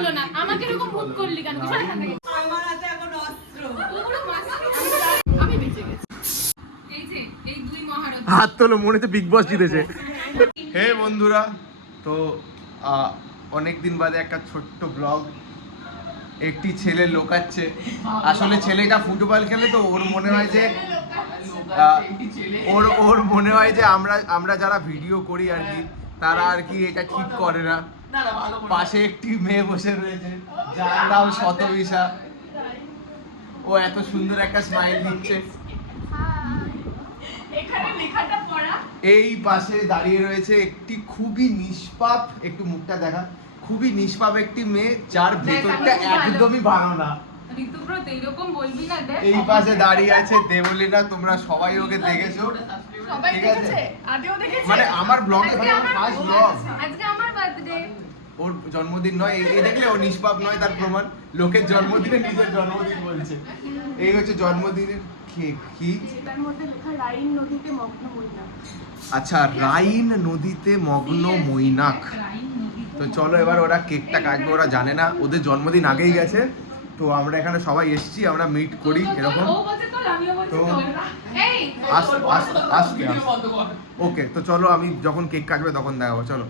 ছিল না, আমাকে এরকম ভোগ করলি কেন? আমার হাতে এখন অস্ত্র। আমি বেঁচে গেছি। এই যে এই দুই মহারথী হাত তোলো, মনে হচ্ছে বিগ বস জিতেছে। হে বন্ধুরা, তো অনেকদিন বাদে একটা ছোট্ট ব্লগ। একটি ছেলে লোকাচ্ছে, আসলে ছেলেটা ফুটবল খেলে তো ওর মনে হয় যে ওর মনে হয় যে আমরা যারা ভিডিও করি আর কি তারা আর কি এটা ঠিক করে না। পাশে একটি মেয়ে বসে রয়েছে যার নাম শতবিশা, ও এত সুন্দর একটা স্মাইল দিচ্ছে। এই পাশে দাঁড়িয়ে রয়েছে একটি খুবই নিষ্পাপ, একটু মুখটা দেখা, খুবই নিষ্পাপ একটি মেয়ে যার ভেতরটা একদমই ভালো না। এই পাশে দাঁড়িয়ে আছে দেবলীনা, তোমরা সবাই ওকে দেখেছো, ঠিক আছে? মানে আমার ব্লগে ফার্স্ট ব্লগ, আজকে আমার বার্থডে। ওর জন্মদিন নয়, এই দেখলে ও নিষ্পাপ নয় তার প্রমাণ। লোকের জন্মদিনে নিজের জন্মদিন বলছে। এই হচ্ছে জন্মদিনের কেক। কি যেটার মধ্যে লেখা রাইন নদীতে মগ্ন মৈনাক। আচ্ছা, রাইন নদীতে মগ্ন মৈনাক। তো চলো এবার ওরা কেকটা কাটবে, ওরা জানে না, ওদের জন্মদিন আগেই গেছে। তো আমরা এখানে সবাই এসেছি, আমরা মিট করি এরকম। তো আস্তে ওকে, তো চলো আমি যখন কেক কাটবে তখন দেখাবো, চলো।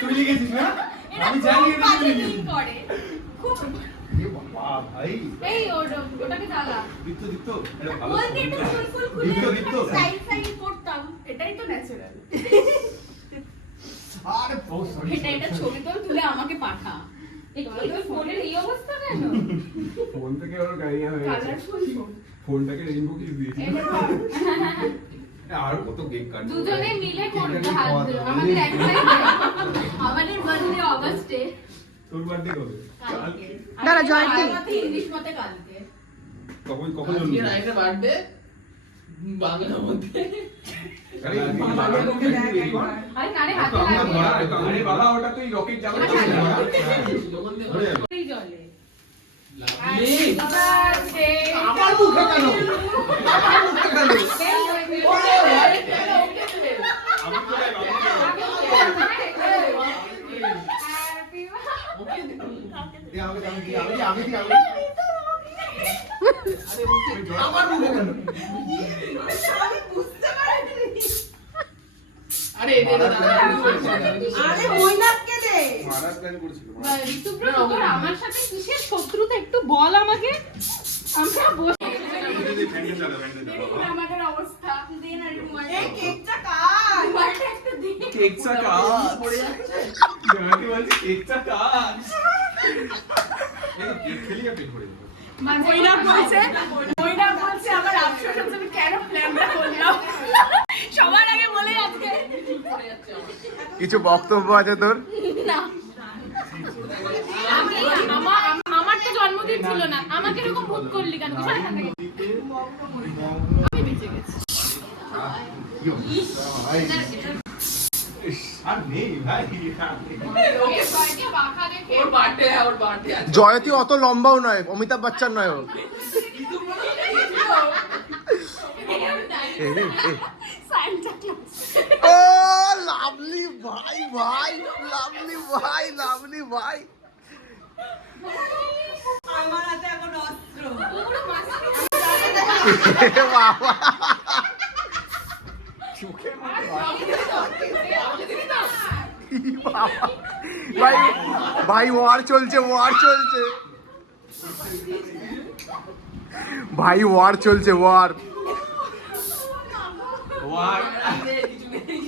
তুই লিখেছিস না? আমি জানি এটা তুই লিখেছিস। ভাই এই ওটাকে জ্বালা। দীপ্ত এটা ভালো। বলতে একটু ফুল খুলে দীপ্ত স্টাইল করতাম, এটাই তো ন্যাচারাল। আরে ও সরি, এটা ছবি তুলে আমাকে পাঠা। এই ফোনের এই অবস্থা কেন? ফোন থেকে ওর গাড়িয়া হয়ে গেছে। Colourful phone. ফোনটাকে রেইনবো কিস দিয়েছি। আর কত কেক কাটবো, দুজনে মিলে করতে হাত ধরে। আমাদের একটাই আমাদের বার্থডে অগস্টে। তোর বার্থডে কবে? কালকে। দাঁড়া, জয়ন্তী। ইংলিশ মতে কালকে। কখন জন্ম? কি রাইনের বার্থডে বাংলার মধ্যে। আরে বাবার মুখে দেখ একবার। আরে কানে হাতে লাগে। আরে বাবা ওটা তুই রকেট যাবে না। এই জলে। লাভলি আমার মুখে কেন? আমার মুখে কেন? আমার তো দেখ, আমার মুখে কেন? আরে আরে মৈনাককে দে। মারার প্ল্যান করছিল। ঋতুব্রত, তোর আমার সাথে কিসের শত্রুতা একটু বল আমাকে। আমরা বসে আমাদের অবস্থা দিন আর এই কেকটা কার? একটু দিন। কেকটা কাজ পড়ে যাচ্ছে। জানি বলছি কেকটা কাজ। এই কেক খেলিয়ে পেট ভরে যাবে। মৈনাক বলছে আমার আফসোস হচ্ছে আমি কেন প্ল্যানটা করলাম। সবার আগে বলে আজকে কিছু বক্তব্য আছে তোর? না, আমার তো জন্মদিন ছিল না, আমাকে এরকম ভোগ করলি কেন? আমি বেঁচে গেছি। আর নেই ভাই। ওর বার্থডে ওর বার্থডে আছে। জয়তী অত লম্বাও নয়, অমিতাভ বচ্চন নয় ও। ও লাভলি ভাই, লাভলি ভাই। আমার হাতে এখন অস্ত্র। বাবা ভাই ওয়ার চলছে। ভাই ওয়ার চলছে ওয়ার কিছু নেই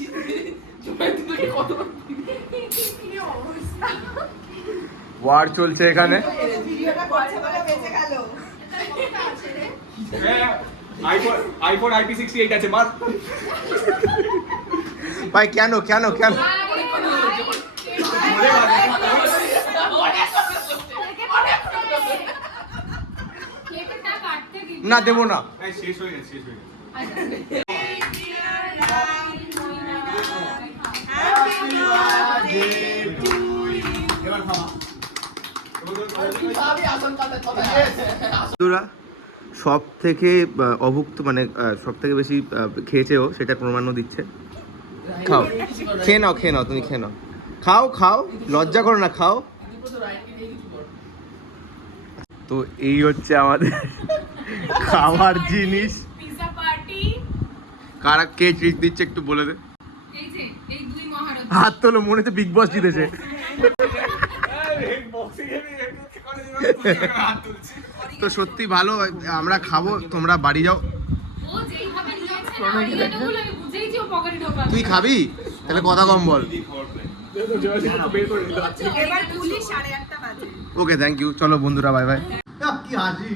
জুমের দিকে কত কি অবস্থা ওয়ার চলছে এখানে ভিডিওটা করছে বলে বেঁচে গেল। আইফোন IP68 আছে মার ভাই কেন কেন কেন কেকটা কাটতে দিবি না দেবো না এই শেষ হয়ে গেছে এবার খাওয়া আমি আসল কথা কথা বন্ধুরা সব থেকে অভুক্ত মানে সব থেকে বেশি খেয়েছেও সেটা প্রমাণও দিচ্ছে খাও খেয়ে নাও তুমি খেয়ে নাও খাও খাও লজ্জা করো না খাও তো এই হচ্ছে আমাদের খাওয়ার জিনিস পিজা পার্টি কারা কে ট্রিট দিচ্ছে একটু বলে দে এই যে এই দুই মহারথী হাত তোলো মনে হচ্ছে বিগ বস জিতেছে তো সত্যি ভালো আমরা খাবো তোমরা বাড়ি যাও ও যেইভাবে নিয়েছে না আইডিয়াগুলো আমি বুঝেইছি ও পকেটে ঢোকাবে তুই খাবি তাহলে কথা কম বল এবার পুলিশ 8:30 বাজে। ওকে থ্যাংক ইউ চলো বন্ধুরা বাই বাই কি হাসি